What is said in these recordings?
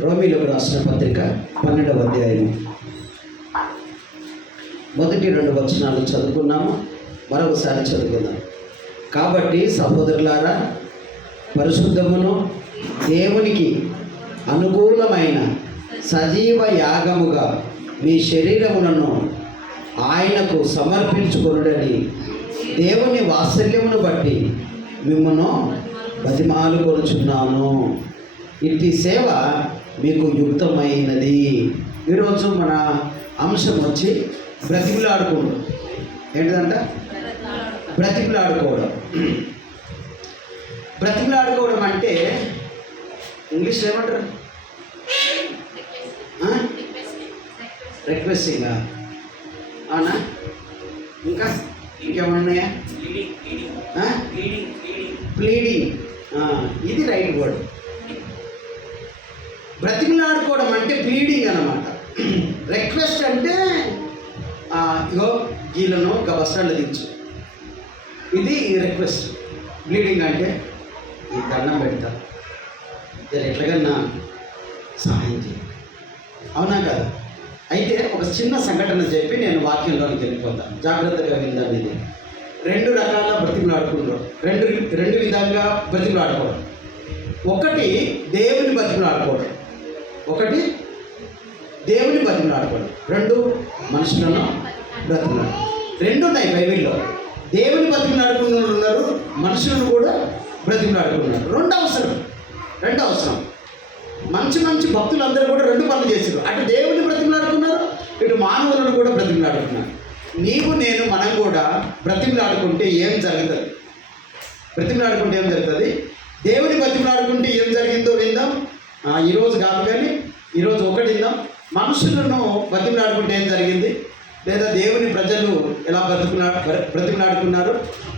రోమీలకు రాసిన పత్రిక 12వ అధ్యాయం మొదటి 2 వచనాలు చదువుకున్నాము. మరొకసారి చదువుకుందాం. కాబట్టి సహోదరులారా, పరిశుద్ధమును దేవునికి అనుకూలమైన సజీవ యాగముగా మీ శరీరములను ఆయనకు సమర్పించుకొనుడని దేవుని వాత్సల్యమును బట్టి మిమ్మను బతిమాలుకొనుచున్నాను. ఇట్టి సేవ మీకు యుక్తమైనది. ఈరోజు మన అంశం వచ్చి బ్రతికులాడుకోవడం. ఏంటిదంట? బ్రతికులాడుకోవడం. బ్రతికులాడుకోవడం అంటే ఇంగ్లీష్ ఏమంటారు? రిక్వెస్టింగ్. అవునా? ఇంకా ఇంకేమన్నాయా? ప్లీడింగ్. ఇది రైట్ వర్డ్. బ్రతికులాడుకోవడం అంటే ప్లీడింగ్ అన్నమాట. రిక్వెస్ట్ అంటే ఇగో గీలను ఒక బస్ స్టాండ్లో దించు, ఇది రిక్వెస్ట్. ప్లీడింగ్ అంటే ఈ దండం పెడతా, ఎట్లాగన్నా సహాయం చేయి. అవునా కదా? అయితే ఒక చిన్న సంఘటన చెప్పి నేను వాక్యంలోనికి వెళ్ళిపోతాను. జాగ్రత్తగా విందాం. ఇది 2 రకాల బ్రతికులాడుకున్నారు. రెండు విధంగా బ్రతికులాడుకోవడం. ఒకటి దేవుని బతికులాడుకోవడం, ఒకటి దేవుని బతికులాడుకోవడం. 2 మనుషులను బ్రతికులాడు. 2 ఉన్నాయి బైబిల్లో. దేవుని బతికులాడుకున్న ఉన్నారు, మనుషులను కూడా బ్రతికులాడుకున్నారు. 2 అవసరం. మంచి భక్తులందరూ కూడా 2 పనులు చేశారు. అటు దేవుని బ్రతికులాడుకున్నారు, ఇటు మానవులను కూడా బ్రతికులాడుకున్నారు. నీవు నేను మనం కూడా బ్రతికులాడుకుంటే ఏం జరుగుతుంది? దేవుని బతికులాడుకుంటే ఏం జరిగిందో విందాం. ఈరోజు కాదు కానీ ఈరోజు ఒకటి విందాం. మనుషులను బతికులాడుకుంటే ఏం జరిగింది, లేదా దేవుని ప్రజలు ఎలా బ్రతికులాడుకున్నారు,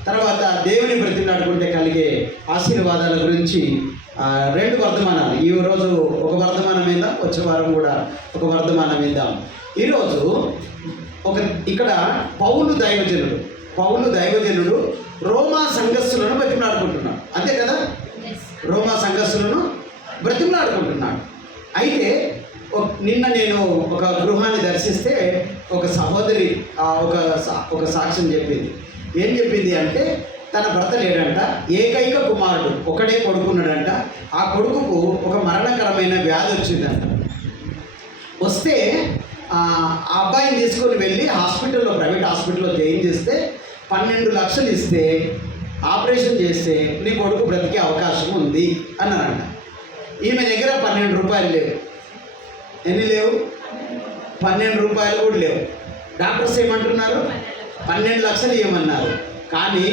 తర్వాత దేవుని బ్రతికులాడుకుంటే కలిగే ఆశీర్వాదాల గురించి 2 వర్ధమానాలు. ఈ రోజు ఒక వర్ధమానం విందాం, వచ్చే వారం కూడా ఒక వర్ధమానం విందాం. ఈరోజు ఇక్కడ పౌలు దైవజనుడు రోమా సంఘస్థులను బ్రతిమలాడుకుంటున్నాడు. అంతే కదా? రోమా సంఘస్థులను బ్రతిమలాడుకుంటున్నాడు. అయితే నిన్న నేను ఒక గృహాన్ని దర్శిస్తే ఒక సహోదరి ఒక సాక్ష్యం చెప్పింది. ఏం చెప్పింది అంటే, తన భర్త లేడంట, ఏకైక కుమారుడు, ఒకడే కొడుకున్నాడంట. ఆ కొడుకుకు ఒక మరణకరమైన వ్యాధి వచ్చిందంట. వస్తే ఆ అబ్బాయిని తీసుకొని వెళ్ళి ప్రైవేట్ హాస్పిటల్లో జాయిన్ చేస్తే 12 లక్షలు ఇస్తే ఆపరేషన్ చేస్తే నీ కొడుకు బ్రతికే అవకాశం ఉంది అన్నారంట. ఈమె దగ్గర 12 రూపాయలు లేవు. ఎన్ని లేవు? 12 రూపాయలు కూడా లేవు. డాక్టర్స్ ఏమంటున్నారు? 12 లక్షలు ఇవ్వమన్నారు. కానీ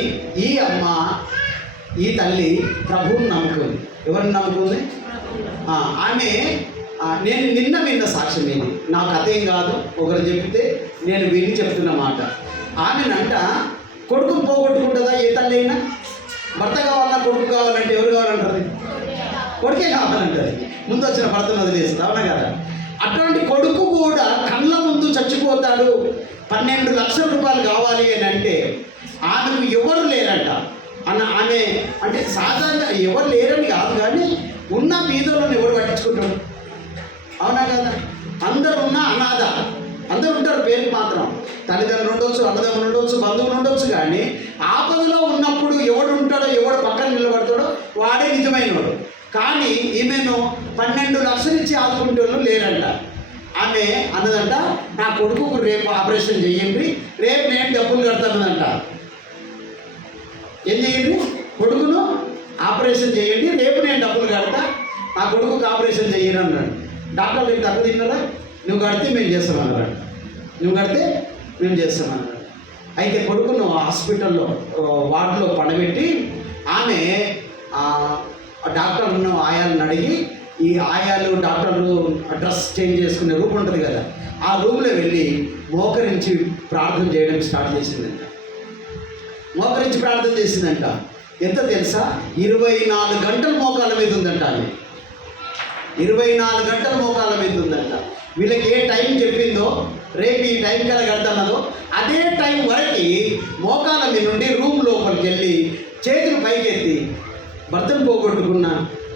ఈ తల్లి ప్రభువుని నమ్ముకుంది. ఎవరిని నమ్ముకుంది? ఆమె నేను నిన్న విన్న సాక్ష్యం ఇది, నా కథ ఏం కాదు, ఒకరు చెప్తే నేను విని చెప్తున్న మాట. ఆమెనంట కొడుకును పోగొట్టుకుంటుందా ఏ తల్లి అయినా? భర్త కావాలన్నా కొడుకు కావాలంటే ఎవరు కావాలంటుంది? కొడుకే కావాలంటుంది. ముందు వచ్చిన భర్తను వదిలేస్తుంది. అవునా కదా? అటువంటి కొడుకు కూడా కళ్ళ ముందు చచ్చిపోతాడు, 12 లక్షల రూపాయలు కావాలి అని అంటే ఆమెకు ఎవరు లేరంట. ఆమె అంటే సాధారణ ఎవరు లేరని కాదు, కానీ ఉన్న బీదలను ఎవరు పట్టించుకుంటాడు? అవునా కదా? అందరు ఉన్న అనాథ, అందరు ఉంటారు పేరుకి మాత్రం. తల్లిదండ్రులు ఉండొచ్చు, అన్నదమ్ములు ఉండొచ్చు, బంధువులు ఉండొచ్చు, కానీ ఆపదలో ఉన్నప్పుడు ఎవడు ఉంటాడో, ఎవడు పక్కన నిలబడతాడో వాడే నిజమైనవాడు. కానీ ఈమెను 12 లక్షలు ఇచ్చి ఆదుకుంటే లేరంట. ఆమె అన్నదంట, నా కొడుకుకు రేపు ఆపరేషన్ చేయండి, రేపు నేను డబ్బులు కడతానంట. ఏం చేయండి? కొడుకును ఆపరేషన్ చేయండి, రేపు నేను డబ్బులు కడతా, నా కొడుకుకు ఆపరేషన్ చెయ్యను అన్నాడు. డాక్టర్లు ఏం తక్కువ తిన్నారా? నువ్వు కడితే మేము చేస్తామన్నాడు. అయితే కొడుకును హాస్పిటల్లో వార్డులో పడబెట్టి ఆమె డాక్టర్లను ఆయాలను అడిగి, ఈ ఆయాలు డాక్టర్లు డ్రెస్ చేంజ్ చేసుకునే రూమ్ ఉంటుంది కదా, ఆ రూమ్లో వెళ్ళి మోకరించి ప్రార్థన చేయడం స్టార్ట్ చేసిందంట. ఎంత తెలుసా? 24 గంటలు మోకాళ్ళ మీద ఉందంట. ఆమె 24 గంటలు మోకాళ్ళ మీద ఉందంట. వీళ్ళకి ఏ టైం చెప్పిందో, రేపు ఈ టైం కల్లా కడతానదో అదే టైం వరకు మోకాళ్ళ మీద నుండి రూమ్ లోపలికి వెళ్ళి చేతులు పైకెత్తి, భర్తను పోగొట్టుకున్న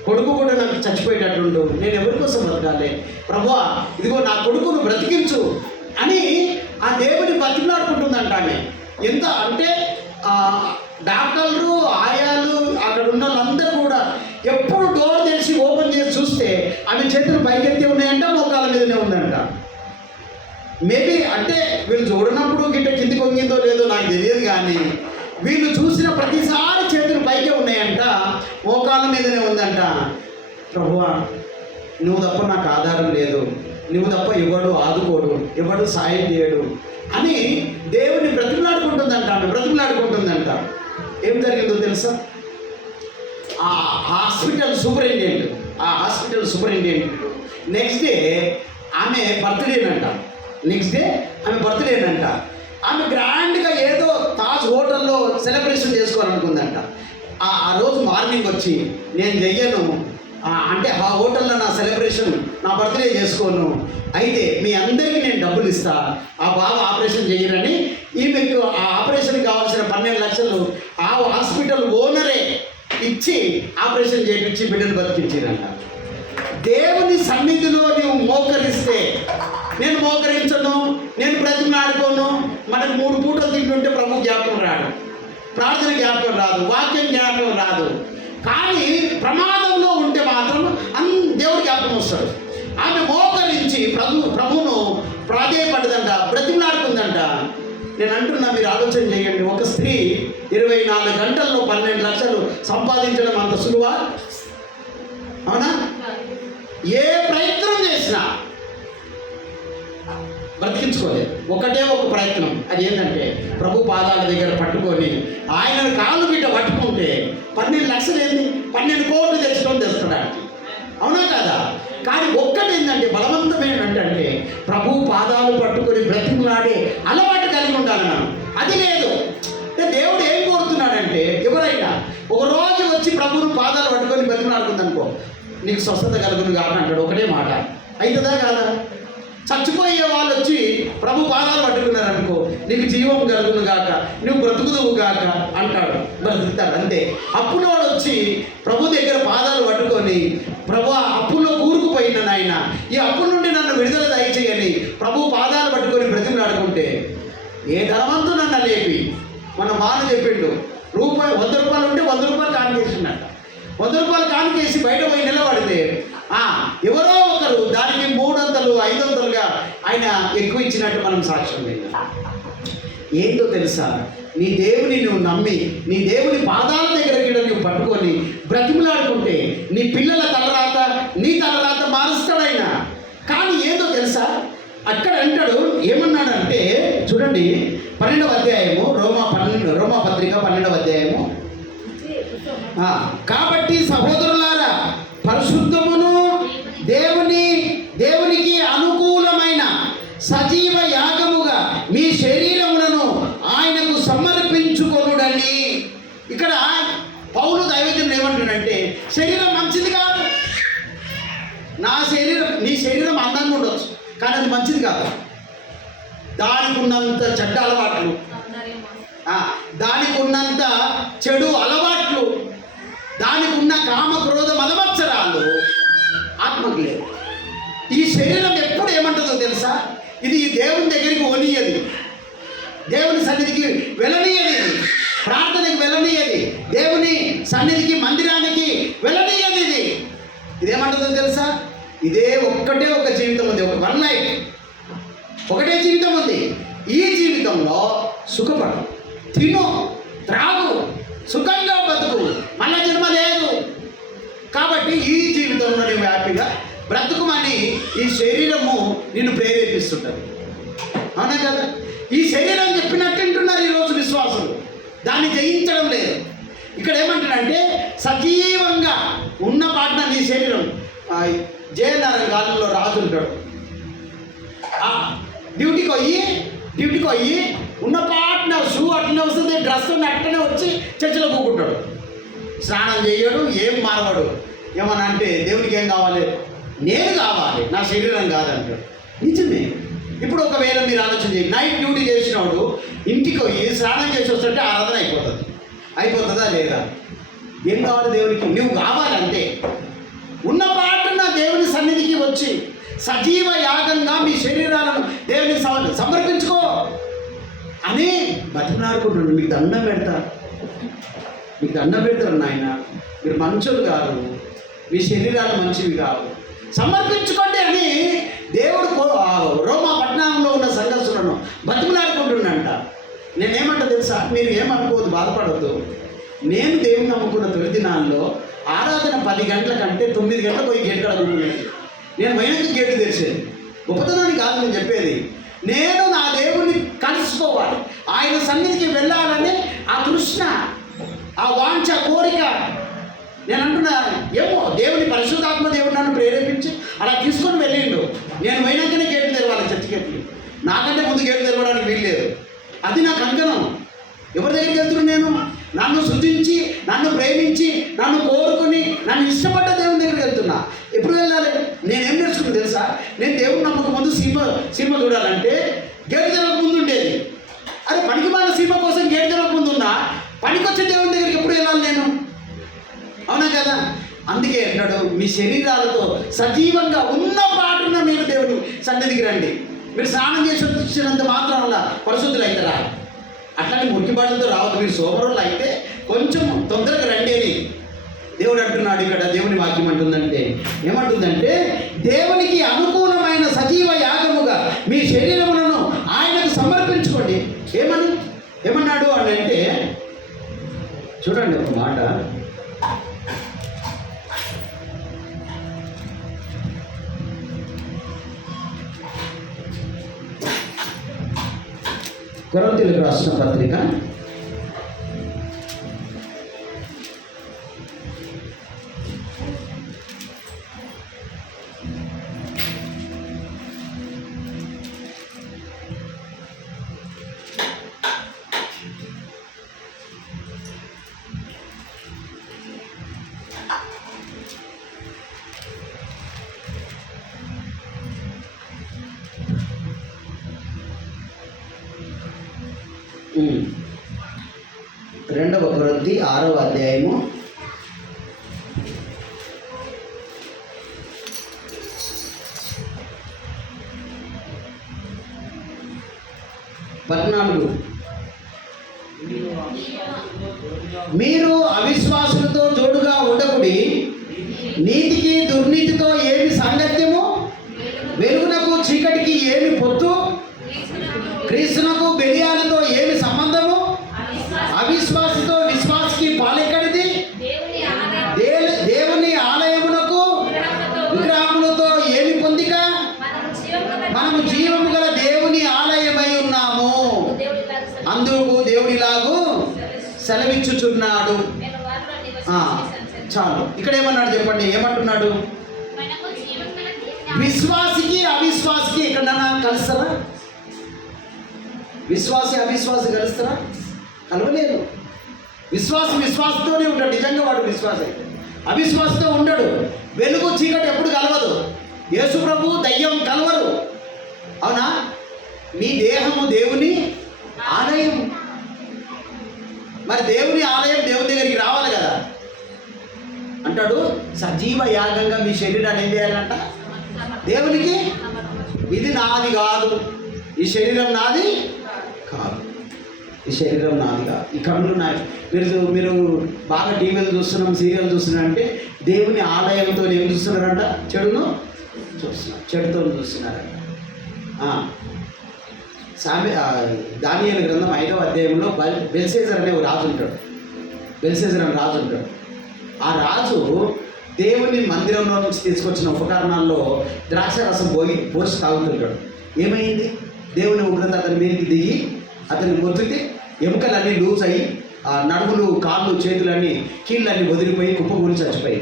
కొడుకు కూడా నాకు చచ్చిపోయేటట్టు ఉంటుండు, నేను ఎవరి కోసం బ్రతకాలి ప్రభువా, ఇదిగో నా కొడుకును బ్రతికించు అని ఆ దేవుని బతిమలాడుకుంటుందంట ఆమె. ఎంత అంటే డాక్టర్లు, ఆయాలు, అక్కడ ఉన్న వాళ్ళందరూ కూడా ఎప్పుడు డోర్ తెరిచి ఓపెన్ చేసి చూస్తే ఆమె చేతులు పైకెత్తి ఉన్నాయంట, మోకాల మీదనే ఉందంట. మేబీ అంటే వీళ్ళు చూడనప్పుడు గిట్ట కిందికి వంగిందో లేదో నాకు తెలియదు, కానీ వీళ్ళు చూసిన ప్రతిసారి చేతులు పైకే ఉన్నాయంట, మోకాల మీదనే ఉందంట. ప్రభువా, నువ్వు తప్ప నాకు ఆధారం లేదు, నువ్వు తప్ప ఎవడు ఆదుకోడు, ఎవడు సాయం చేయడు అని దేవుని బ్రతిమలాడుకుంటుందంట. ఆమె బ్రతిమలాడుకుంటుందంట. ఏం జరిగిందో తెలుసా? ఆ హాస్పిటల్ సూపరింటెండెంట్ నెక్స్ట్ డే ఆమె బర్త్డేనంట. ఆమె గ్రాండ్గా ఏదో తాజ్ హోటల్లో సెలబ్రేషన్ చేసుకోవాలనుకుందంట. ఆ రోజు మార్నింగ్ వచ్చి నేను చెయ్యను, అంటే ఆ హోటల్లో నా సెలబ్రేషన్, నా బర్త్డే చేసుకోను, అయితే మీ అందరికీ నేను డబ్బులు ఇస్తా, ఆ బాబు ఆపరేషన్ చెయ్యరని ఈమెకు ఆ ఆపరేషన్కి కావాల్సిన 12 లక్షలు ఆ హాస్పిటల్ ఓనరే ఇచ్చి ఆపరేషన్ చేయించి బిడ్డను బతికించారంట. దేవుని సన్నిధిలో నువ్వు మోకరిస్తే, నేను మోకరించను, నేను బ్రతిమలాడుకోను, మనకు 3 పూటలు తింటుంటే ప్రభు జ్ఞాపకం రాడు, ప్రార్థన జ్ఞాపకం రాదు, వాక్యం జ్ఞాపకం రాదు. కానీ ప్రమాదంలో ఉంటే మాత్రం దేవుడు జ్ఞాపకం వస్తాడు. ఆమె మోకరించి ప్రభువును ప్రాధేయపడ్డదంట, బ్రతిమలాడుకుందంట. నేను అంటున్నా, మీరు ఆలోచన చేయండి, ఒక స్త్రీ 24 గంటల్లో 12 లక్షలు సంపాదించడం అంత సులువా? అవునా? ఏ ప్రయత్నం చేసినా బ్రతికించుకోలేదు. ఒకటే ఒక ప్రయత్నం, అది ఏంటంటే ప్రభు పాదాల దగ్గర పట్టుకొని ఆయన కాళ్ళు బిడ్డ పట్టుకుంటే 12 లక్షలు ఏంది, 12 కోట్లు తెచ్చడం తెస్తాడానికి. అవునా కదా? కానీ ఒక్కటి ఏంటంటే బలవంతమైన అంటే ప్రభు పాదాలు పట్టుకొని బ్రతిమలాడే అలవాటు కలిగి ఉండాలి మనం. అది లేదు. అంటే దేవుడు ఏం కోరుతున్నాడంటే, ఎవరైనా ఒక రోజు వచ్చి ప్రభువును పాదాలు పట్టుకొని బ్రతిమలాడుకుందనుకో, నీకు స్వస్థత కలుగును కాక అంటాడు. ఒకటే మాట అవుతుందా కాదా? చచ్చిపోయే వాళ్ళు వచ్చి ప్రభు పాదాలు పట్టుకున్నారనుకో, నీకు జీవం కలుగును గాక, నువ్వు బ్రతుకుదువు గాక అంటాడు, బ్రతుకుతాడు అంతే. అప్పులోడు వచ్చి ప్రభు దగ్గర పాదాలు పట్టుకొని, ప్రభు అప్పుల్లో కూరుకుపోయిన నాయన, ఈ అప్పుల నుండి నన్ను విడుదల దయచేయని ప్రభు పాదాలు పట్టుకొని బ్రతిమలాడుకుంటే, ఏ ధనవంతుడు నన్ను లేపి, మన మాన చెప్పిండు, ₹100 ఉంటే 100 రూపాయలు కానికేసిండట. 100 రూపాయలు కానికేసి బయట పోయి నిలబడితే ఎవరో ఒకరు దానికి 300, 500గా ఆయన ఎక్కువ ఇచ్చినట్టు మనం సాక్ష్యం విన్నాం. ఏంటో తెలుసా? నీ దేవుని నువ్వు నమ్మి, నీ దేవుని పాదాల దగ్గర నువ్వు పట్టుకొని బ్రతిమలాడుకుంటే నీ పిల్లల తలరాత, నీ తలరాత మారుస్తాడైనా. కానీ ఏంటో తెలుసా? అక్కడ అంటాడు, ఏమన్నాడంటే చూడండి, 12వ అధ్యాయము, రోమా పత్రిక 12వ అధ్యాయము. కాబట్టి సహోదరులారా, పరిశుద్ధమును దేవునికి అనుకూలమైన సజీవ యాగముగా మీ శరీరములను ఆయనకు సమర్పించుకొనుడని. ఇక్కడ పౌలు దైవజనుడు ఏమంటున్నాడంటే, శరీరం మంచిది కాదు. నీ శరీరం అందంగా ఉండొచ్చు, కానీ అది మంచిది కాదు. దానికి ఉన్నంత చెడ్డ అలవాట్లు, దానికి ఉన్నంత చెడు అలవాట్లు, దానికి ఉన్న కామ క్రోధ మదమత్సరాలు ఆత్మకు లేవు. ఈ శరీరం ఎప్పుడు ఏమంటుందో తెలుసా? ఇది దేవుని దగ్గరికి ఓనియది, దేవుని సన్నిధికి వెళ్ళనీయది, ప్రార్థనకి వెళ్ళనీయది, దేవుని సన్నిధికి మందిరానికి వెళ్ళనీయది. ఇదేమంటుందో తెలుసా? ఇదే ఒక్కటే ఒక జీవితం ఉంది, వన్ లైఫ్, ఒకటే జీవితం ఉంది. ఈ జీవితంలో సుఖపడు, తిను, త్రాగు, సుఖంగా బతుకు, మళ్ళా జన్మ లేదు. కాబట్టి ఈ జీవితంలో నువ్వు హ్యాపీగా బ్రతుకుమని ఈ శరీరము నిన్ను ప్రేరేపిస్తుంటుంది. అవునా కదా? ఈ శరీరం చెప్పినట్టు వింటున్నారు ఈరోజు విశ్వాసులు, దాన్ని జయించడం లేదు. ఇక్కడ ఏమంటాడంటే, సజీవంగా ఉన్న పాటన నీ శరీరం. జయనారాయణ కాలంలో రాజు ఉంటాడు, డ్యూటీకి పోయి ఉన్న పాటన షూ అట్లనే వస్తుంది, డ్రెస్ అట్లనే వచ్చి చర్చిలో కూకుంటాడు, స్నానం చేయడు, ఏం మారవాడు. ఏమన్నా అంటే దేవునికి ఏం కావాలి? నేను కావాలి, నా శరీరం కాదంటాడు. నిజమే. ఇప్పుడు ఒకవేళ మీరు ఆలోచన చేయండి, నైట్ డ్యూటీ చేసినవాడు ఇంటికి పోయి స్నానం చేసి వస్తుంటే ఆరాధన అయిపోతుందా లేదా? ఏం కావాలి దేవునికి? నువ్వు కావాలంటే ఉన్న పాటన దేవుడు సజీవ యాగంగా మీ శరీరాలను దేవునికి సమర్పించుకో అని బతిమలాడుకుంటుండ్రు. మీకు దండం పెడతారు, మీకు దండం పెడతారు నాయన, మీరు మంచోళ్ళు కాదు, మీ శరీరాలు మంచివి కావు, సమర్పించుకోండి అని దేవుడు రోమా పట్టణంలో ఉన్న సంఘస్థులను బతిమలాడుకుంటుండంట. నేనేమంటా తెలుసా, మీరు ఏమనుకోవద్దు, బాధపడవద్దు. నేను దేవుని నమ్ముకున్న తొలి దినాల్లో ఆరాధన 10 గంటల కంటే 9 గంటలకు పోయి గేట్ కాడ కూర్చునేది. నేను మైనకి గేటు తెరిచేది. గొప్పతనాన్ని కాదు నేను చెప్పేది, నేను నా దేవుణ్ణి కలుసుకోవాలి, ఆయన సన్నిధికి వెళ్ళాలని ఆ తృష్ణ, ఆ వాంఛ, కోరిక. నేను అంటున్నా, ఏమో దేవుని పరిశుద్ధాత్మ దేవుడు నన్ను ప్రేరేపించి అలా తీసుకొని వెళ్ళిండు. నేను పోయినాకనే గేటు తెరవాలి, చర్చికెట్లు. నాకంటే ముందు గేటు తెరవడానికి వీల్లేదు. అది నా కంకణం. ఎవరి దగ్గరికి వెళ్తున్నాను నేను? నన్ను సృజించి, నన్ను ప్రేమించి, నన్ను కోరుకుని, నన్ను ఇష్టపడ్డ దేవుని దగ్గరికి వెళ్తున్నా. ఎప్పుడు వెళ్ళాలి? నేనేం నేర్చుకున్నా తెలుసా? నేను దేవుని నమ్మక ముందు సినిమా చూడాలంటే గేటు తెరవక ముందు ఉండేది. అదే పనికి మాల సినిమా కోసం గేటు తెరవక ముందు ఉన్నా, పనికొచ్చే దేవుని దగ్గరికి ఎప్పుడు వెళ్ళాలి నేను? అవునా కదా? అందుకే అంటాడు, మీ శరీరాలతో సజీవంగా ఉన్న పాటున మీరు దేవుని సన్నిధికి రండి. మీరు స్నానం చేసి వచ్చినంత మాత్రం వల్ల పరిశుద్ధులు అవుతారా? అట్లానే మురికి బాటలతో రావద్దు. మీరు సోమరులు అయితే కొంచెం తొందరగా రండి అని దేవుడు అంటున్నాడు. ఇక్కడ దేవుని వాక్యం అంటుందంటే ఏమంటుందంటే, దేవునికి అనుకూలమైన సజీవ యాగముగా మీ శరీరములను ఆయనకు సమర్పించుకోండి. ఏమన్నాడు అని అంటే, చూడండి ఒక మాట, కొరింథీయులకు రాసిన పత్రిక 2వ కొరింథీ 6వ అధ్యాయము 14. మీరు అవిశ్వాసులతో జోడుగా ఉండకుడి, నీతికి దుర్నీతితో ఏమి సాంగత్యము, వెలుగునకు చీకటికి ఏమి పొత్తు, క్రీస్తునకు బెలియాలతో ఏమి సంబంధము, అవిశ్వాసతో విశ్వాసకి పాలెక్కడిది, దేవుని ఆలయమునకు విగ్రహములతో ఏమి పొందిక, మనము జీవము గల దేవుని ఆలయమై ఉన్నాము, అందుకు దేవుడిలాగు సెలవిచ్చుచున్నాడు. చాలు. ఇక్కడ ఏమన్నాడు చెప్పండి, ఏమంటున్నాడు? విశ్వాసికి అవిశ్వాసికి ఎక్కడన్నా కలుస్తారా? విశ్వాసి అవిశ్వాసి కలుస్తారా? కలవలేదు. విశ్వాసతోనే ఉంటాడు, నిజంగా వాడు విశ్వాసి. అవిశ్వాసతో ఉండడు. వెలుగు చీకటి ఎప్పుడు కలవదు. యేసు ప్రభు దయ్యం కలవరు. అవునా? నీ దేహము దేవుని ఆలయం. మరి దేవుని ఆలయం దేవుని దగ్గరికి రావాలి కదా. అంటాడు, సజీవ యాగంగా మీ శరీరాన్ని ఏం చేయాలంట? దేవునికి. ఇది నాది కాదు, ఈ శరీరం నాది కాదు, ఈ శరీరం నాది కాదు, ఈ కళ్ళు నాది. మీరు బాగా టీవీలు చూస్తున్నాం, సీరియల్ చూస్తున్నాం అంటే దేవుని ఆలయంతో ఏం చూస్తున్నారంట? చెడును చూస్తున్నారు, చెడుతో చూస్తున్నారంట. దానియేలు గ్రంథం 5వ అధ్యాయంలో బెల్షెజర్ అనే రాజు ఉంటాడు. బెల్షెజర్ అనే రాజు ఉంటాడు. ఆ రాజు దేవుని మందిరంలో నుంచి తీసుకొచ్చిన ఉపకరణాల్లో ద్రాక్షరసం పోసి తాగుతుంటాడు. ఏమైంది? దేవుని ఉగ్రత అతని మీదకి దిగి అతన్ని మొత్తితే ఎముకలన్నీ లూజ్ అయ్యి, నడుములు, కాళ్ళు, చేతులన్నీ, కీళ్ళన్నీ వదిలిపోయి కుప్పకూలి చచ్చిపోయి.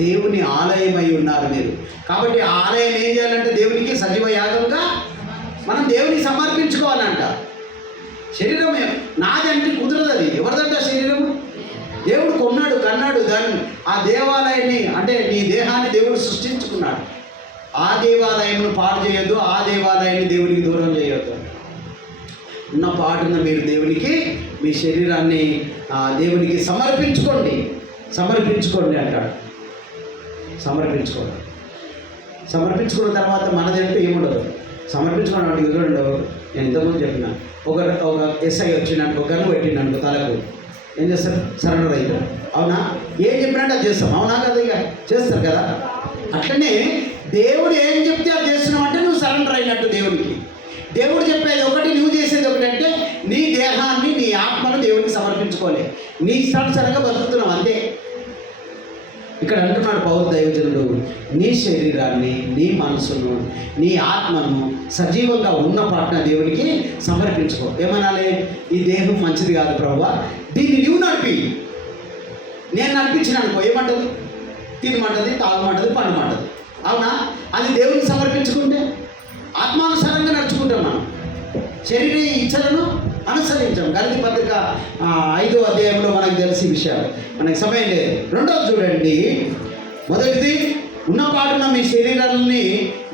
దేవుని ఆలయమై ఉన్నారు మీరు. కాబట్టి ఆ ఆలయం ఏం చేయాలంటే దేవునికి సజీవ యాగంగా మనం దేవునికి సమర్పించుకోవాలంట. శరీరం నాది అంటే కుదరదు. అది ఎవరిదంట శరీరము? దేవుడు కన్నాడు దాన్ని. ఆ దేవాలయాన్ని అంటే నీ దేహాన్ని దేవుడు సృష్టించుకున్నాడు. ఆ దేవాలయంను పాడు చేయొద్దు, ఆ దేవాలయాన్ని దేవునికి దూరం చేయొద్దు. ఉన్న పాటున మీరు దేవునికి మీ శరీరాన్ని దేవునికి సమర్పించుకోండి అంటాడు. సమర్పించుకున్న తర్వాత మనదంటూ ఏముండదు. సమర్పించుకున్నాను అంటే చూడండి, నేను ఇంతకుముందు చెప్పిన ఒక ఎస్ఐ వచ్చిండనుకో, గన్ను పెట్టిండనుకో తలకు, ఏం చేస్తారు? సరెండర్ అవుతారు. అవునా? ఏం చెప్పినట్టు అది చేస్తాం. అవునా కదా? ఇక చేస్తారు కదా. అట్లనే దేవుడు ఏం చెప్తే అది చేస్తున్నావు అంటే నువ్వు సరెండర్ అయినట్టు దేవుడికి. దేవుడు చెప్పేది ఒకటి, నువ్వు చేసేది ఒకటి. అంటే నీ దేహాన్ని, నీ ఆత్మను దేవుడికి సమర్పించుకోలే, నీ ఇష్టానుసారంగా బతుకుతున్నావు అంతే. ఇక్కడ అంటున్నాడు పౌరు దైవజనుడు, నీ శరీరాన్ని, నీ మనసును, నీ ఆత్మను సజీవంగా ఉన్న పాటన దేవుడికి సమర్పించుకో. ఏమనాలి? ఈ దేహం మంచిది కాదు ప్రభువా, దీన్ని నువ్వు నడిపి. నేను నడిపించిన అనుకో ఏమంటది? తినమంటది, తాగమంటది, పండమంటది. అవునా? అది దేవుడికి సమర్పించుకుంటే ఆత్మానుసారంగా నడుచుకుంటాం మనం, శరీర ఇచ్చలను అనుసరించాం. గలతీ పత్రిక 5వ అధ్యాయంలో మనకు తెలిసి విషయాలు, మనకి సమయం లేదు. రెండోది చూడండి, మొదటిది ఉన్నపాటున మీ శరీరాలని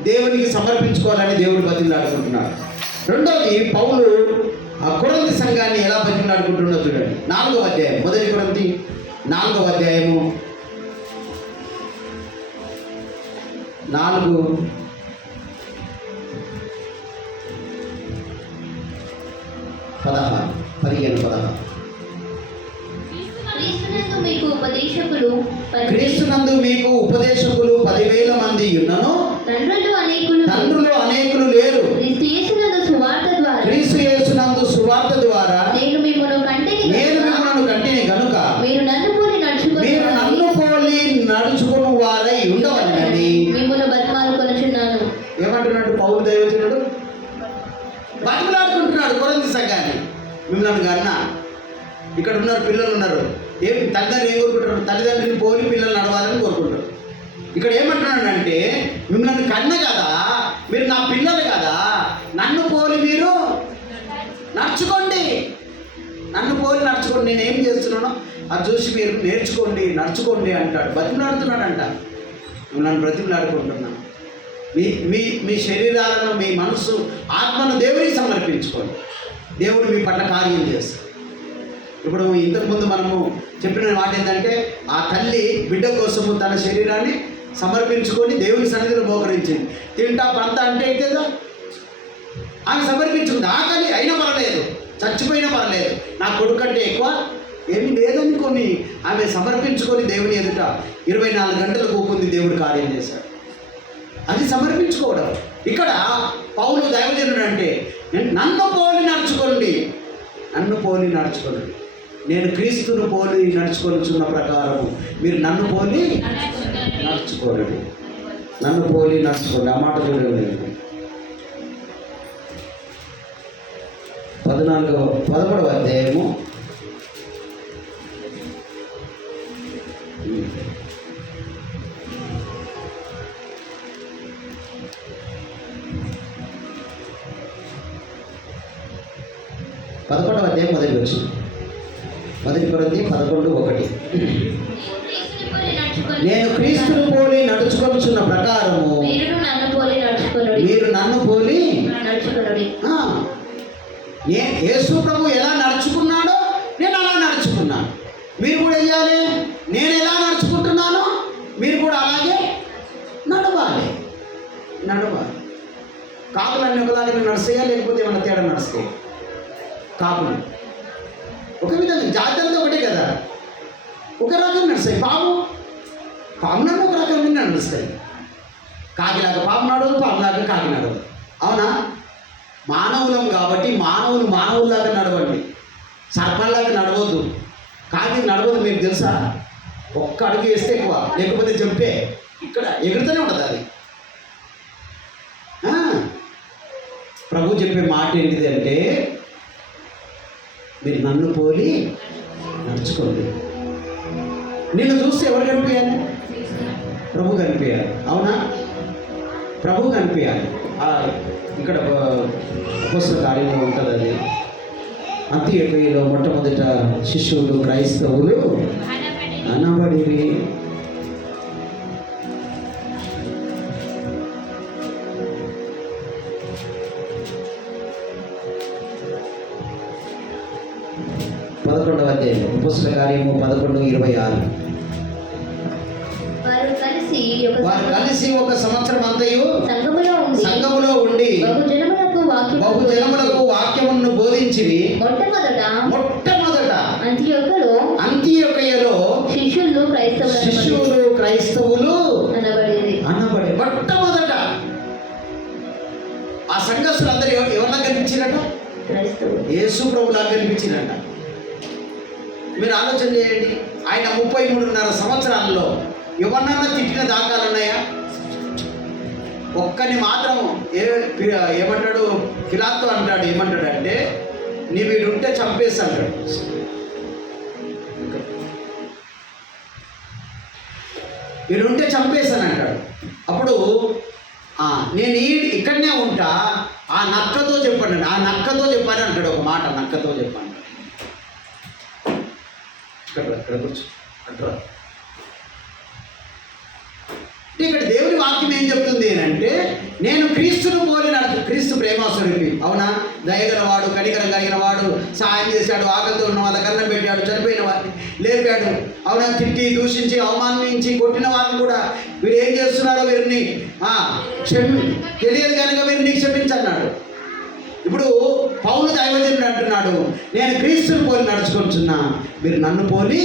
దేవునికి సమర్పించుకోవాలని దేవుడు బతిలాడుకుంటున్నాడు. రెండోది పౌలు కొరింథీ సంఘాన్ని ఎలా బతిలాడుకుంటున్నాడో చూడండి. 4వ అధ్యాయం, మొదటి కొరింథీ 4వ అధ్యాయము 4:15-16. క్రీస్తునందు మీకు ఉపదేశకులు 10,000 మంది ఉన్నను, తండ్రులు అనేకులు లేరు. క్రీస్తు యేసునందు సువార్త ద్వారా నేను మిమ్మల్ని కంటిని గనుక మీరు నన్ను పోలి నడుచుకుని వారై ఉండవలెనని ఏమంటున్నాడు పౌలు దైవజనుడు? బతిమలాడుకుంటున్నాడు కొరింథీ సంఘాన్ని. మిమ్మల్ని కన్నా ఇక్కడ ఉన్నారు, పిల్లలు ఉన్నారు, తల్లిదండ్రులు ఏం కోరుకుంటారు? తల్లిదండ్రులు పోలి పిల్లలు నడవాలని కోరుకుంటారు. ఇక్కడ ఏమంటున్నాడంటే, మిమ్మల్ని కన్న కదా, మీరు నా పిల్లలు కదా, నన్ను పోలి మీరు నడుచుకోండి, నన్ను పోలి నడుచుకోండి. నేను ఏం చేస్తున్నానో అది చూసి మీరు నేర్చుకోండి, నడుచుకోండి అంటాడు. బతిమలాడుతున్నాడంట. మిమ్మల్ని బ్రతిమలాడుకుంటున్నాను. మీ శరీరాలను, మీ మనసు, ఆత్మను దేవుడికి సమర్పించుకోండి. దేవుడు మీ పట్ల కార్యం చేస్తాడు. ఇప్పుడు ఇంతకుముందు మనము చెప్పిన మాట ఏంటంటే, ఆ తల్లి బిడ్డ కోసము తన శరీరాన్ని సమర్పించుకొని దేవుని సన్నిధిలో మోకరించింది. తింటా పంత అంటే కదా ఆమె సమర్పించుకుంది. ఆకలి అయినా పర్లేదు, చచ్చిపోయినా పర్లేదు, నా కొడుకు అంటే ఎక్కువ ఏమీ లేదనుకొని ఆమె సమర్పించుకొని దేవుని ఎదుట 24 గంటలు కూకుంది. దేవుడు కార్యం చేశాడు. అది సమర్పించుకోవడం. ఇక్కడ పౌలు దైవజనుడు అంటే, నన్ను పోలి నడుచుకోండి, నన్ను పోలి నడుచుకోండి. నేను క్రీస్తును పోలి నడుచుకొనిచున్న ప్రకారం మీరు నన్ను పోలి నడుచుకోండి, నన్ను పోలి నడుచుకోండి. ఆ మాట చూడండి. 11వ అధ్యాయము 11వ అధ్యాయం మొదటి వచ్చిన 1 కొరింథీ 11:1. నేను క్రీస్తును పోలి నడుచుకొనుచున్న ప్రకారము మీరు నన్ను పోలి నడుచుకొనుడి. యేసు ప్రభు ఎలా నడుచుకున్నాడో నేను అలా నడుచుకున్నాను. మీరు కూడా చేయాలి. నేను ఎలా నడుచుకుంటున్నానో మీరు కూడా అలాగే నడవాలి. కాకులన్నీ ఒకదానికి నడుస్తాయా, లేకపోతే ఏమైనా తేడా నడుస్తాయి? కాకులు ఒక విధంగా, జాతి అంతా ఒకటే కదా, ఒక రకంగా నడుస్తాయి. పాములను ఒక రకంగా నడుస్తాయి. కాకిలాగా పాము నడవదు, పాములాగా కాకి నడవదు. అవునా? మానవులం కాబట్టి మానవుల్లాగా నడవండి, సర్పంలాగా నడవద్దు. కాకి నడవదు, మీకు తెలుసా? ఒక్క అడుగు వేస్తే ఎక్కువ, లేకపోతే చెంపే ఇక్కడ ఎగురుతూనే ఉంటుంది అది. ప్రభు చెప్పే మాట ఏంటిది అంటే, మీరు నన్ను పోలి నడుచుకోండి. నిన్ను చూస్తే ఎవరు కనిపించాలి? ప్రభు కనిపించాలి. అవునా? ప్రభు కనిపించాలి. ఇక్కడ అపోస్తల కార్యంలో ఉంటుంది అది. అంత్యోక్యలో మొట్టమొదట శిష్యులు క్రైస్తవులు అనబడిరి. అపోస్తల కార్యము 11:26. కలిసి ఒక సంవత్సరం అంతయు సంఘములో ఉండి బహుజనములకు వాక్యమును బోధించిరి. మొట్టమొదట అంతియొకయలో శిష్యులు క్రైస్తవులు అనబడి. మొట్టమొదట ఆ సంఘస్థులు అందరూ ఎవరిలా కనిపించారట? యేసు ప్రభులా కనిపించారట. మీరు ఆలోచన చేయండి, ఆయన 33.5 సంవత్సరాల్లో ఎవరినన్నా తిట్టిన దాఖలు ఉన్నాయా? ఒక్కని మాత్రం ఏమంటాడు? పిలాతు అంటాడు, ఏమంటాడు అంటే, నీ వీడుంటే చంపేసి అంటాడు. వీడుంటే చంపేసాను అంటాడు. అప్పుడు నేను ఇక్కడనే ఉంటా, ఆ నక్కతో చెప్పండి, ఆ నక్కతో చెప్పాను అంటాడు. ఒక మాట, నక్కతో చెప్పాను. ఇక్కడ కూర్చో అంటారు. ఇక్కడ దేవుని వాక్యం ఏం చెప్తుంది అంటే, నేను క్రీస్తును పోలి క్రీస్తు ప్రేమాస్వరూపి. అవునా? దయగలవాడు, కనికరం కలిగిన వాడు, సహాయం చేశాడు, ఆకలితో ఉన్న వాళ్ళకి అన్నం పెట్టాడు, చనిపోయిన వారిని లేపాడు. అవునా? తిట్టి, దూషించి, అవమానించి, కొట్టిన వాళ్ళని కూడా వీరు ఏం చేస్తున్నారో వీరిని తెలియదు కనుక వీరిని క్షమించన్నాడు. ఇప్పుడు పౌలు దైవజనుడు అంటున్నాడు, నేను క్రీస్తుని పోలి నడుచుకుంటున్నా, మీరు నన్ను పోలి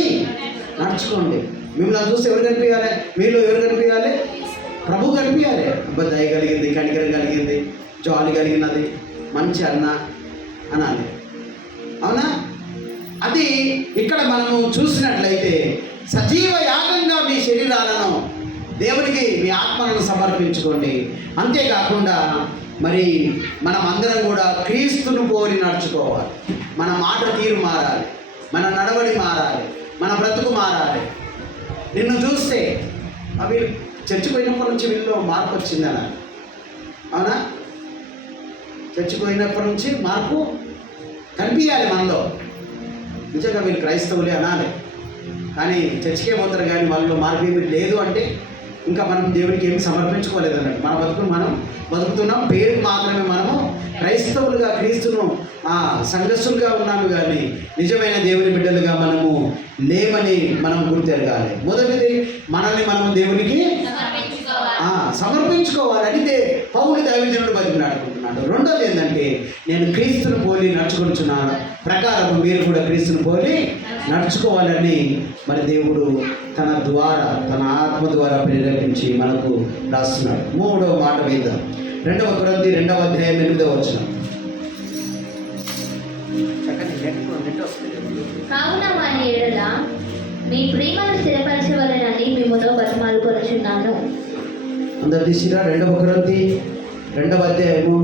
నడుచుకోండి. మిమ్మల్ని చూస్తే ఎవరు కనిపించాలి? మీలో ఎవరు కనిపించాలి? ప్రభు కనిపించాలి. అబ్బా, దయ కలిగింది, కనికరం కలిగింది, జాలి కలిగినది, మంచి అన్న అనాలి. అవునా? అది ఇక్కడ మనము చూసినట్లయితే, సజీవ యాగంగా మీ శరీరాలను దేవునికి, మీ ఆత్మలను సమర్పించుకోండి. అంతేకాకుండా మరి మనం అందరం కూడా క్రీస్తును పోలి నడుచుకోవాలి. మన మాట తీరు మారాలి, మన నడవడి మారాలి, మన బ్రతుకు మారాలి. నిన్ను చూస్తే అవి చచ్చిపోయినప్పటి నుంచి వీళ్ళు మార్పు వచ్చిందనా? అవునా? చచ్చిపోయినప్పటి నుంచి మార్పు కనిపించాలి మనలో. నిజంగా వీళ్ళు క్రైస్తవులే అనాలి. కానీ చర్చికే పోతారు, కానీ వాళ్ళలో మార్పు ఏమి లేదు అంటే ఇంకా మనం దేవునికి ఏమి సమర్పించుకోలేదు అన్నట్టు. మన బతుకును మనం బతుకుతున్నాం, పేరుకు మాత్రమే మనము క్రైస్తవులుగా, క్రీస్తును సంఘస్థులుగా ఉన్నాము, కానీ నిజమైన దేవుని బిడ్డలుగా మనము లేమని మనం గుర్తెరగాలి. మొదటిది, మనల్ని మనం దేవునికి సమర్పించుకోవాలి. అంటే పౌలు దైవజనుడు బతికినాడుకుంటున్నాడు. రెండోది ఏంటంటే, నేను క్రీస్తును పోలి నడుచుకుంటున్నాను ప్రకారం మీరు కూడా క్రీస్తును పోలి నడుచుకోవాలని మరి దేవుడు తన ద్వారా, తన ఆత్మ ద్వారా ప్రేరేపించి మనకు రాస్తున్నాడు. మూడవ మాట మీద 2 కొరింథీ 2వ అధ్యాయం 8వ వచనం. కావున వాని ఎడల మీ ప్రేమను స్థిరపరచవలెనని మిమ్మును బతిమాలుకొనుచున్నాను. అందరు తీసిరా? 2 కొరింథీ 2వ అధ్యాయము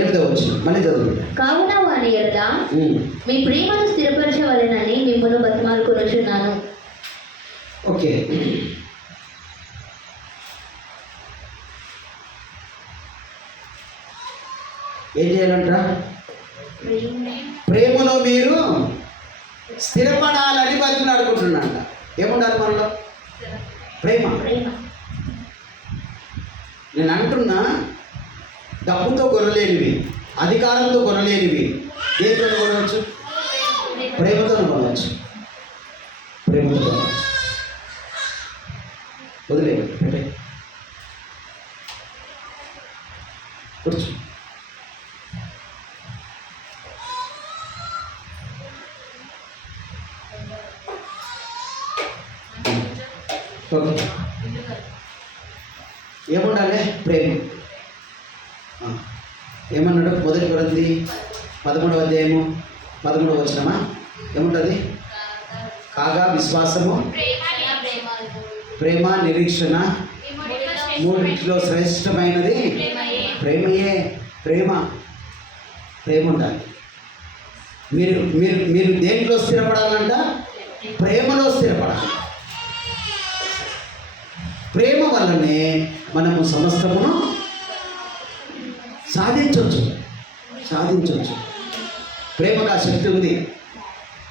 8వ వచనం మళ్ళీ చదువుకుంటా. కావున వాని ఎడల మీ ప్రేమను స్థిరపరచవలెనని మిమ్మును బతిమాలుకొనుచున్నాను. ఓకే, ఏం చేయాలంటారా? ప్రేమలో మీరు స్థిరపడాలని బతిమలాడుకుంటున్నాంట. ఏముండాలి మనలో? ప్రేమ. నేను అంటున్నా, డబ్బుతో కొనలేనివి, అధికారంతో కొనలేనివి దేంతో కొనవచ్చు? ప్రేమతో కొనవచ్చు. ప్రేమతో కొనవచ్చు. వదిలే పెట్టే కూర్చో. ఏముండాలి? ప్రేమ. ఏమన్నాడు? 1 కొరింథీ 13వ అధ్యాయము 13వ వచనమా? ఏముంటుంది? కాగా విశ్వాసము, ప్రేమ, నిరీక్షణ, మూడిట్లో శ్రేష్టమైనది ప్రేమయే. ప్రేమ ఉండాలి. మీరు మీరు మీరు దేంట్లో స్థిరపడాలంట? ప్రేమలో స్థిరపడాలి. ప్రేమ వల్లనే మనము సమస్తమును సాధించవచ్చు. ప్రేమకు ఆ శక్తి ఉంది.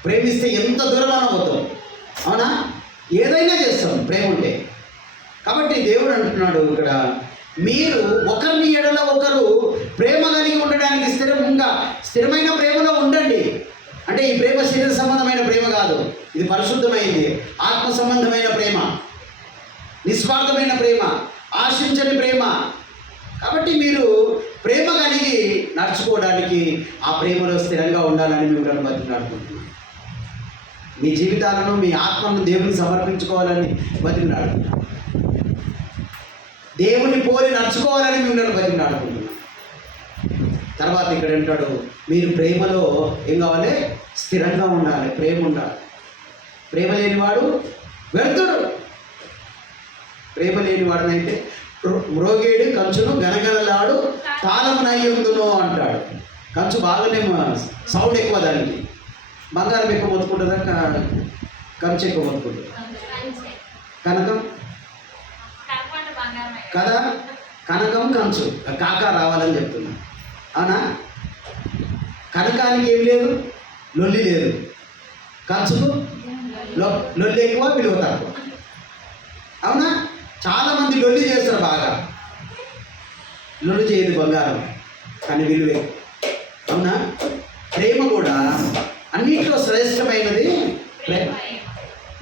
ప్రేమిస్తే ఎంత దూరం పోతాం. అవునా? ఏదైనా చేస్తాం ప్రేమ ఉంటే. కాబట్టి దేవుడు అంటున్నాడు ఇక్కడ, మీరు ఒకరిని ఎడల ఒకరు ప్రేమ కలిగి ఉండడానికి స్థిరమైన ప్రేమలో ఉండండి. అంటే ఈ ప్రేమ శరీర సంబంధమైన ప్రేమ కాదు, ఇది పరిశుద్ధమైంది, ఆత్మ సంబంధమైన ప్రేమ. నిస్వార్థమైన ప్రేమ, ఆశించని ప్రేమ. కాబట్టి మీరు ప్రేమ కలిగి నడుచుకోవడానికి, ఆ ప్రేమలో స్థిరంగా ఉండాలని మిమ్మల్ని బతిమలాడుకుంటున్నాను. మీ జీవితాలను, మీ ఆత్మను దేవునికి సమర్పించుకోవాలని బతిమలాడుకుంటున్నాను. దేవుని పోలి నడుచుకోవాలని మిమ్మల్ని బతిమలాడుకుంటున్నాను. తర్వాత ఇక్కడ అంటాడు, మీరు ప్రేమలో ఏం కావాలి? స్థిరంగా ఉండాలి, ప్రేమ ఉండాలి. ప్రేమ లేనివాడు వ్యర్థుడు. ప్రేమ లేనివాడనైతే మ్రోగేడు కంచును గనగనలాడు తాళమునయ్యుందును అంటాడు. కంచు బాగానే సౌండ్ ఎక్కువ, దానికి బంగారం ఎక్కువ మొత్తుకుంటుందా, కంచు ఎక్కువ మొత్తుకుంటుంది? కనకం కదా, కనకం కంచు కాకా రావాలని చెప్తున్నా. అవునా? కనకానికి ఏం లేదు, లొల్లి లేదు. కంచుకు లొల్లి ఎక్కువ, విలువ తక్కువ. అవునా? చాలామంది లొల్లి చేస్తారు బాగా. లొల్లి చేయదు బంగారం, కానీ విలువే. అవునా? ప్రేమ కూడా అన్నింటిలో శ్రేష్టమైనది ప్రేమ.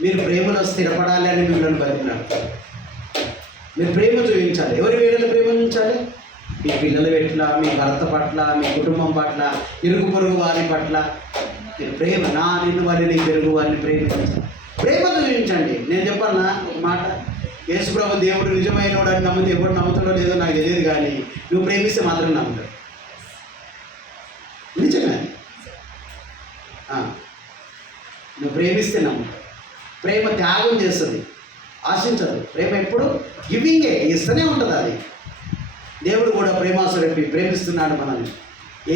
మీరు ప్రేమలో స్థిరపడాలి అని మిమ్మల్ని బతుకున్నారు. మీరు ప్రేమ చూపించాలి. ఎవరి వేడలు ప్రేమ చూపించాలి? మీ పిల్లల పట్ల, మీ భర్త పట్ల, మీ కుటుంబం పట్ల, ఇరుగు పొరుగు వారి పట్ల మీరు ప్రేమ. నా నిన్ను వారిని పెరుగు వారిని ప్రేమించాలి. ప్రేమ చూపించండి. నేను చెప్పాలన్నా ఒక మాట, యేసుప్రభు దేవుడు నిజమైనవాడు అని నమ్మితే ఎవరు నమ్ముతాడో లేదో నాకు తెలియదు, కానీ నువ్వు ప్రేమిస్తే మాత్రం నమ్ముతాడు. నిజమే. నువ్వు ప్రేమిస్తే నమ్ముతాడు. ప్రేమ త్యాగం చేస్తుంది, ఆశించదు. ప్రేమ ఎప్పుడు గివింగే, ఇస్తూనే ఉంటుంది. అది దేవుడు కూడా ప్రేమాసురపి ప్రేమిస్తున్నాడు మనల్ని.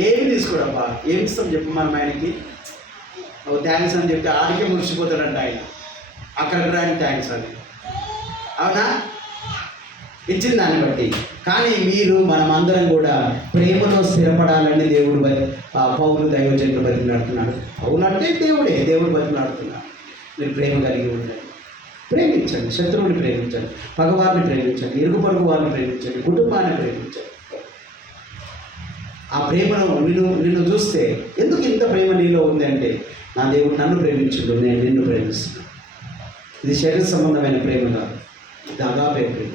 ఏమి తీసుకోడబ్బా, ఏమి ఇస్తాం చెప్పు మనం ఆయనకి? థ్యాంక్స్ అని చెప్తే ఆడికే మురిసిపోతాడంట ఆయన. అక్కడికి రాని థ్యాంక్స్ అని. అవునా? ఇచ్చిన దాన్ని బట్టి. కానీ మీరు, మనమందరం కూడా ప్రేమలో స్థిరపడాలని దేవుడు పౌలు దైవజనులు బతిమలాడుతున్నాడు. పౌలు అంటే దేవుడే, దేవుడు బతిమలాడుతున్నాడు. మీరు ప్రేమ కలిగి ఉండండి. ప్రేమించండి, శత్రువుని ప్రేమించండి, పగవారిని ప్రేమించండి, ఇరుగు పొరుగు వారిని ప్రేమించండి, కుటుంబాన్ని ప్రేమించండి. ఆ ప్రేమను నిన్ను చూస్తే, ఎందుకు ఇంత ప్రేమ నీలో ఉంది అంటే, నా దేవుడు నన్ను ప్రేమించుడు, నేను నిన్ను ప్రేమిస్తున్నాను. ఇది శరీర సంబంధమైన ప్రేమ కాదు, ఇది అగాపే ప్రేమ.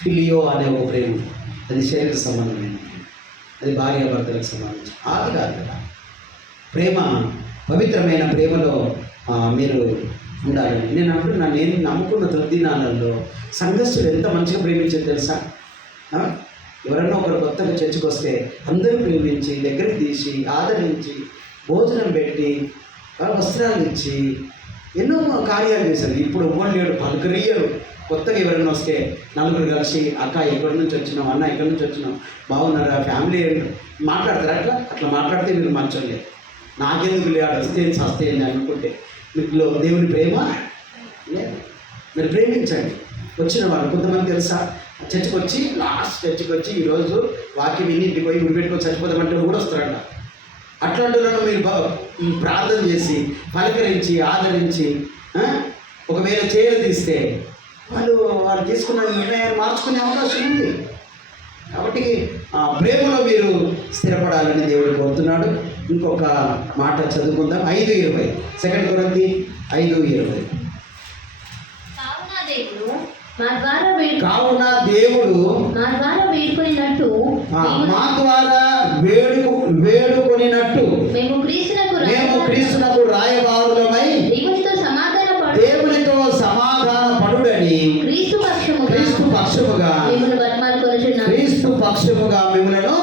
ఫిలియో అనే ఒక ప్రేమ, అది శరీర సంబంధమైన, అది భార్యాభర్తలకు సంబంధించి అది కాదు కదా. ప్రేమ, పవిత్రమైన ప్రేమలో మీరు ఉండాలని నేను అంటున్నా. నేను నమ్ముకున్న దినాలలో సంఘస్థులు ఎంత మంచిగా ప్రేమించేది తెలుసా? ఎవరన్నా ఒకరు కొత్తగా చర్చకు వస్తే అందరూ ప్రేమించి, దగ్గరికి తీసి, ఆదరించి, భోజనం పెట్టి, వస్త్రాలు ఇచ్చి, ఎన్నో కార్యాలు చేశారు. ఇప్పుడు ఒవ్వరు లేడు, పలుకరియరు. కొత్తగా ఎవరైనా వస్తే నలుగురు కలిసి, అక్క ఎక్కడి నుంచి వచ్చినాం, అన్న ఎక్కడి నుంచి వచ్చినాం, బాగున్నారా, ఫ్యామిలీ మాట్లాడతారు. అట్లా మాట్లాడితే మీరు మంచోళ్ళే. నాకెందుకు లేడు, వస్తే సస్తే అనుకుంటే మీలో దేవుని ప్రేమ లేదు. మీరు ప్రేమించండి. వచ్చిన వాళ్ళు కొంతమంది తెలుసా, చర్చకు వచ్చి, లాస్ట్ చర్చకు వచ్చి ఈరోజు వాక్యం విని ఇంటికి పోయి గుడి పెట్టుకొని చచ్చిపోతామంటే కూడా వస్తారంట. అట్లాంటి వాళ్ళను మీరు ప్రార్థన చేసి, పలకరించి, ఆదరించి, ఒకవేళ చేయలు తీస్తే వాళ్ళు తీసుకున్న నిర్ణయాన్ని మార్చుకునే అవకాశం ఉంది. కాబట్టి ప్రేమలో మీరు స్థిరపడాలని దేవుడు కోరుతున్నాడు. ఇంకొక మాట చదువుకుందాం. 5:20, 2 కొరింథీ 5:20. కావున దేవుడు మా ద్వారా వేడుకొనినట్టు మేము క్రీస్తునకు రాయబారులమై దేవునితో సమాధాన పడుడని క్రీస్తు పక్షముగా మిమ్మలను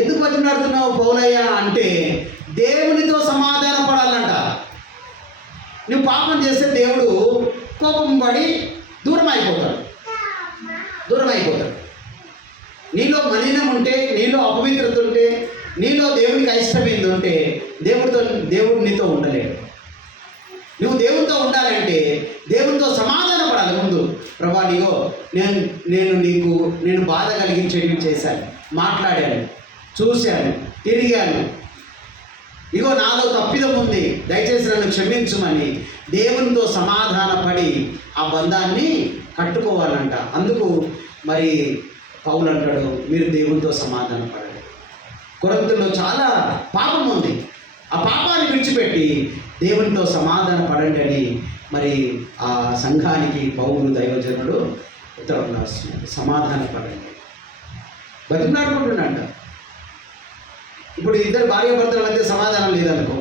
ఎందుకు బతిమలాడుతున్నావు పౌలయ్య అంటే, దేవునితో సమాధాన పడాలంట. నువ్వు పాపం చేస్తే దేవుడు కోపం పడి దూరం అయిపోతాడు. నీలో మలినం ఉంటే, నీలో అపవిత్రత ఉంటే, నీలో దేవునికి అయిష్టమైంది ఉంటే దేవుడు నీతో ఉండలేడు. నువ్వు దేవునితో ఉండాలంటే దేవునితో సమాధాన పడాలి. ముందు ప్రభా, నీగో నేను బాధ కలిగించేవి చేశాను, మాట్లాడాను, చూశాను, తిరిగాను, ఇగో నాలో తప్పిదం ఉంది, దయచేసి నన్ను క్షమించుమని దేవునితో సమాధాన పడి ఆ బంధాన్ని కట్టుకోవాలంట. అందుకు మరి పౌలు అంటాడు, మీరు దేవునితో సమాధాన పడండి. కొరింథీలో చాలా పాపం ఉంది, ఆ పాపాన్ని విడిచిపెట్టి దేవునితో సమాధాన పడండి అని మరి ఆ సంఘానికి పౌరులు దైవజనుడు ఉత్తరం రాస్తున్నాడు, సమాధాన పడండి. బతిమలాడుకుంటున్నాడు. ఇప్పుడు ఇద్దరు భార్యాభర్తల మధ్య సమాధానం లేదనుకో,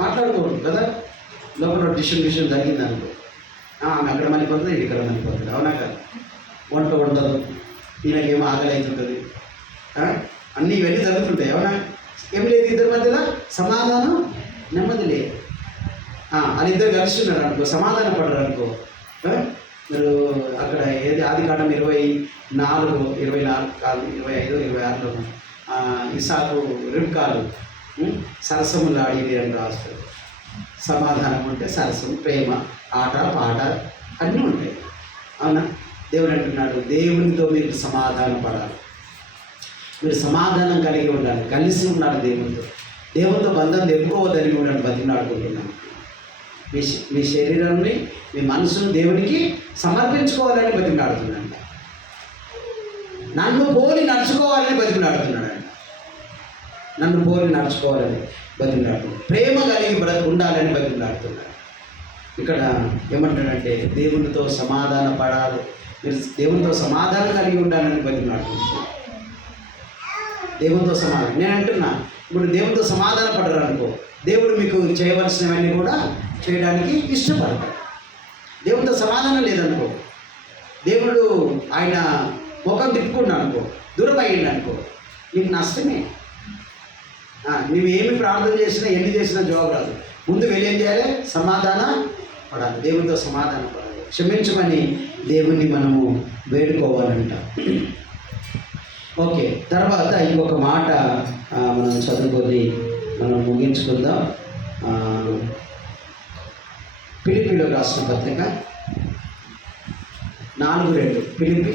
మాట్లాడుకోరు కదా, లోపల డిస్ట్రిబ్యూషన్ జరిగింది అనుకో, ఆమె అక్కడ మనిపోతుంది, ఇది ఇక్కడ మనిపోతుంది, అవునా కదా. వంట వండదు, ఈయనకేమో ఆకలి అవుతుంటుంది, అన్నీ ఇవన్నీ జరుగుతుంటాయి, అవునా. ఏం లేదు ఇద్దరి మధ్యలో సమాధానం, నెమ్మది లేదు. వాళ్ళిద్దరు కలిసి ఉన్నారు అనుకో, సమాధాన పడరు అనుకో. మీరు అక్కడ ఏది ఆదికాండం 24, 25, 26లో ఇసాకు రిబ్కాలు సరసములు ఆడివి అని రాస్తారు. సమాధానం ఉంటే సరసం, ప్రేమ, ఆట పాట అన్నీ ఉంటాయి, అవునా. దేవుడు అంటున్నాడు, దేవునితో మీరు సమాధానం పడాలి, మీరు సమాధానం కలిగి ఉండాలి, కలిసి ఉండాలి దేవునితో బంధం తెప్పుకోవద్దని కూడా బతిమలాడుకుంటున్నాను. మీ శరీరాన్ని, మీ మనసును దేవునికి సమర్పించుకోవాలని బతిమలాడుతున్నాడు. నన్ను పోలి నడుచుకోవాలని బతిమలాడుతున్నాడు. నన్ను పోలి నడుచుకోవాలని బతిమలాడుతున్నాడు. ప్రేమ కలిగి ఉండాలని బతిమలాడుతున్నాడు. ఇక్కడ ఏమంటాడంటే దేవునితో సమాధాన పడాలి, మీరు దేవునితో సమాధానం కలిగి ఉండాలని బతిమలాడుతున్నాడు. దేవునితో సమాధానం నేను అంటున్నా, ఇప్పుడు దేవునితో సమాధాన పడరు అనుకో, దేవుడు మీకు చేయవలసినవన్నీ కూడా చేయడానికి ఇష్టపడతాడు. దేవునితో సమాధానం లేదనుకో, దేవుడు ఆయన ముఖం తిప్పుకున్నాడు అనుకో, దూరం అయ్యిండు అనుకో, నీకు నష్టమే. నువ్వేమి ప్రార్థన చేసినా, ఎన్ని చేసినా జవాబు రాదు. ముందు వెళ్ళి ఏం చేయాలి? సమాధాన పడాలి, దేవునితో సమాధాన పడాలి, క్షమించమని దేవుణ్ణి మనము వేడుకోవాలంట. ఓకే, తర్వాత ఇంకొక మాట మనం చదువుకొని మనం ముగించుకుందాం. ఫిలిప్పీలకు రాసిన పత్రిక 4:2. ఫిలిప్పీ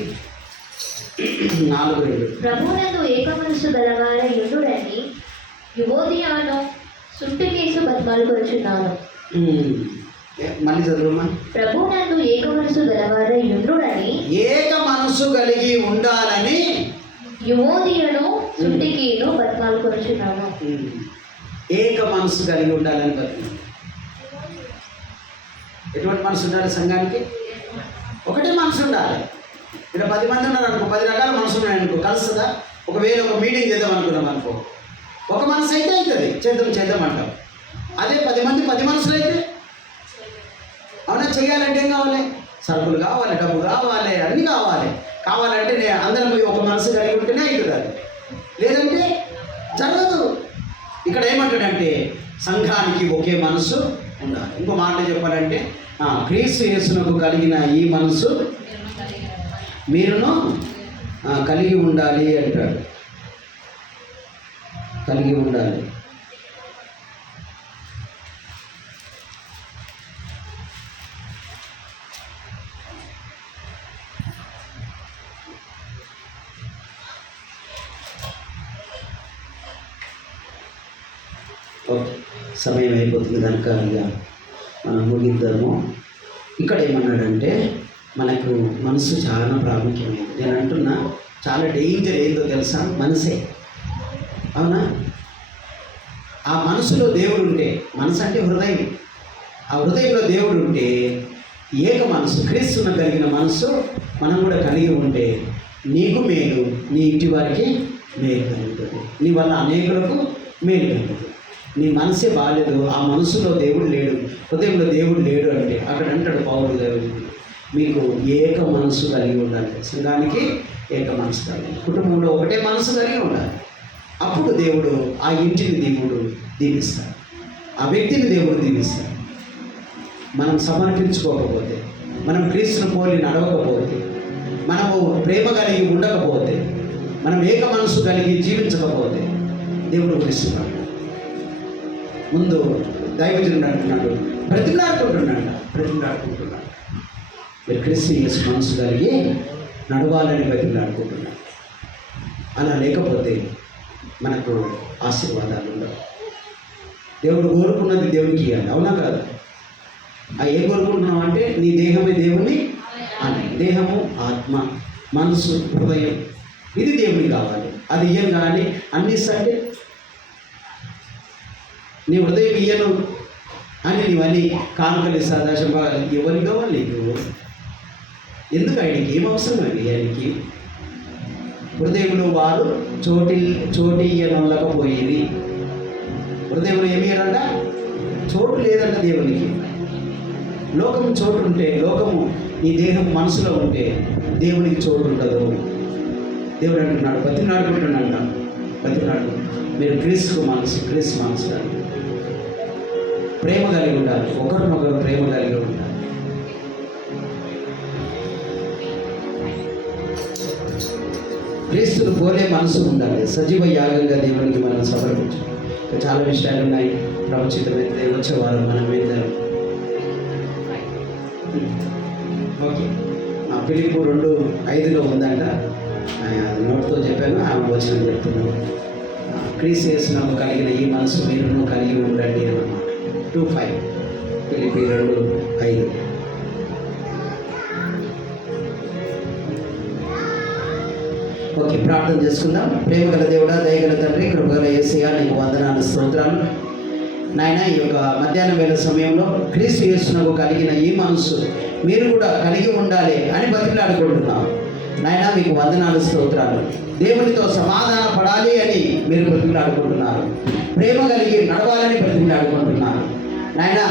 4:2. ప్రభువునందు ఏక మనసు గలవార యుండుడని యువోదియాను సుంటికేసు బతిమాలుకొనుచున్నాను. మళ్ళీ చదువుమా. ప్రభువునందు ఏక మనసు గలవార యుండుడని, ఏక మనసు కలిగి ఉండాలని యువోదియను సుంటికేను బతిమాలుకొనుచున్నాను. ఏక మనసు కలిగి ఉండాలని బతిమాలు. ఎటువంటి మనసు ఉండాలి సంఘానికి? ఒకటే మనసు ఉండాలి. ఇక్కడ 10 మంది ఉన్నారు అనుకో, 10 రకాల మనసు ఉన్నాయి అనుకో, కలుస్తుందా? ఒకవేళ ఒక మీటింగ్ చేద్దాం అనుకున్నాం అనుకో, ఒక మనసు అయితే అవుతుంది, చేద్దాం అంటాం. అదే 10 మంది 10 మనసులు అయితే, అవునా. చేయాలంటే ఏం కావాలి? సరుకులు కావాలి, డబ్బు కావాలి, అన్నీ కావాలంటే అందరం ఒక మనసు కలిగి ఉంటేనే అవుతుంది. అది లేదంటే జరగదు. ఇక్కడ ఏమంటాడంటే సంఘానికి ఒకే మనసు ఉండాలి. ఇంకో మాట చెప్పాలంటే క్రీస్తు యేసునకు కలిగిన ఈ మనసు మీరును కలిగి ఉండాలి అంటాడు. కలిగి ఉండాలి. ఓకే, సమయం అయిపోతుంది కనుక ఇక మనం ముగిద్దాము. ఇక్కడ ఏమన్నాడంటే మనకు మనసు చాలా ప్రాముఖ్యమైనది. నేను అంటున్నా, చాలా డేంజర్ ఏందో తెలుసా? మనసే, అవునా. ఆ మనసులో దేవుడు ఉంటే, మనసు అంటే హృదయం, ఆ హృదయంలో దేవుడు ఉంటే, ఏక మనసు క్రీస్తున కలిగిన మనసు మనం కూడా కలిగి ఉంటే నీకు మేలు, నీ ఇంటి వారికి మేలు కలుగుతుంది, నీ వల్ల అనేకులకు మేలు కలుగుతుంది. నీ మనసే బాగాలేదు, ఆ మనసులో దేవుడు లేడు, హృదయంలో దేవుడు లేడు అంటే అక్కడ అంటాడు పౌరుడు దేవుడు, మీకు ఏక మనసు కలిగి ఉండాలి. సంఘానికి ఏక మనసు కలిగి, కుటుంబంలో ఒకటే మనసు కలిగి ఉండాలి. అప్పుడు దేవుడు ఆ ఇంటిని దేవుడు దీవిస్తాడు, ఆ వ్యక్తిని దేవుడు దీవిస్తాడు. మనం సమర్పించుకోకపోతే, మనం క్రీస్తును పోలి నడవకపోతే, మనము ప్రేమ కలిగి ఉండకపోతే, మనం ఏక మనసు కలిగి జీవించకపోతే దేవుడు క్రీస్తున్నాడు. ముందు దైవజనుడు అంటున్నాడు, బ్రతిమలాడుకుంటున్నాడు. మీరు క్రీస్తు యేసు మనసు కలిగి నడవాలని బ్రతిమలాడుకుంటున్నాడు. అలా లేకపోతే మనకు ఆశీర్వాదాలు ఉండవు. దేవుడు కోరుకున్నది దేవునికి ఇవ్వాలి, అవునా కాదు? ఏ కోరుకుంటున్నావు అంటే నీ దేహమే దేవుని, దేహము, ఆత్మ, మనసు, హృదయం, ఇది దేవునికి కావాలి. అది ఇయ్యం కానీ అన్ని ఇస్తాంటే నీ హృదయం ఇయ్యను అని నీవని కానుకలు ఇస్తా దశమ ఎవరు కావాలి నీకు? ఎందుకు ఆయనకి ఏం అవసరం అండి? ఆయనకి హృదయంలో వారు చోటియ్యనొల్లకపోయేది. హృదయంలో ఏమి ఇయ్యారంట? చోటు లేదంట దేవునికి. లోకము చోటు ఉంటే, లోకము నీ దేహం మనసులో ఉంటే దేవునికి చోటు ఉండదు. దేవుడు అంటున్నాడు, బతిమలాడుకుంటున్నాడు, బతిమలాడు మీరు క్రీస్తు మనసు కాదు. ప్రేమ కలిగి ఉండాలి, ఒకరినొకరు ప్రేమ కలిగి ఉండాలి. క్రీస్తును పోలే మనసు ఉండాలి. సజీవ యాగంగా దేవునికి మనం సమర్పించాలి. ఇంకా చాలా విషయాలు ఉన్నాయి. ప్రవచితమైతే వచ్చే వారం మనం విందాం. ఓకే, ఫిలిప్పు 2:5 ఉందంట. నోటితో చెప్పాను, ఆమె వచ్చిన చెప్తున్నాను. క్రీస్తు యేసునందు కలిగిన ఈ మనసు మీరును కలిగి ఉండండి అన్నమాట. 2:5 ఫిలిప్పీ 2:5. ఓకే, ప్రార్థన చేసుకుందాం. ప్రేమ గల దేవుడా, దయగల తండ్రి, కృపగల యేసయ్యా, నీకు వందనాలు, స్తోత్రాలు నాయన. ఈ యొక్క మధ్యాహ్నం వేళ సమయంలో క్రీస్తు యేసునకు కలిగిన ఈ మనసు మీరు కూడా కలిగి ఉండాలి అని బతిమలాడుకుంటున్నాం నాయన. మీకు వందనాలు, స్తోత్రాలు. దేవునితో సమాధాన పడాలి అని మీరు బతిమలాడుకుంటున్నారు. ప్రేమ కలిగి నడవాలని బతిమలాడుకుంటున్నారు నాయన.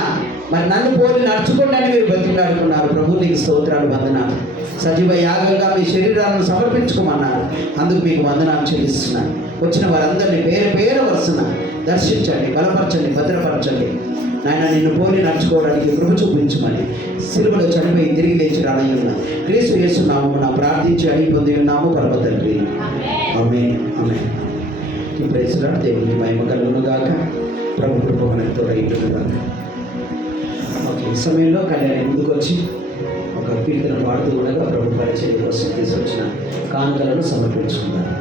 మరి నన్ను పోలి నడుచుకోండి అని మీరు బతిమలాడుకున్నారు. ప్రభు నీకు స్తోత్రాలు, వందనాలు. సజీవ యాగంగా మీ శరీరాలను సమర్పించుకోమన్నారు. అందుకు మీకు వందనాలు చెల్లిస్తున్నాను. వచ్చిన వారందరినీ పేరు వరుసన దర్శించండి, బలపరచండి, భద్రపరచండి నాయన. నిన్ను పోలి నడుచుకోవడానికి కృప చూపించమని సిలువలో చనిపోయి తిరిగి లేచి రానయ్యున్న క్రీస్తు యేసు నామమున ప్రార్థించి అడిగి పొంది ఉన్నాము పరమ తండ్రి. ఆమేన్, ఆమేన్. ఈ ప్రైజ్లో దేవునికి మహిమ కలుగును గాక. ప్రభు కృప మనతో రైతులు గాక. ఓకే, ఈ సమయంలో కళ్యాణి ముందుకు వచ్చి ఒక కీర్తన పాడుతూ ఉండగా ప్రభు పరిచయం కోసం తీసుకొచ్చిన కానుకలను సమర్పించుకున్నారు.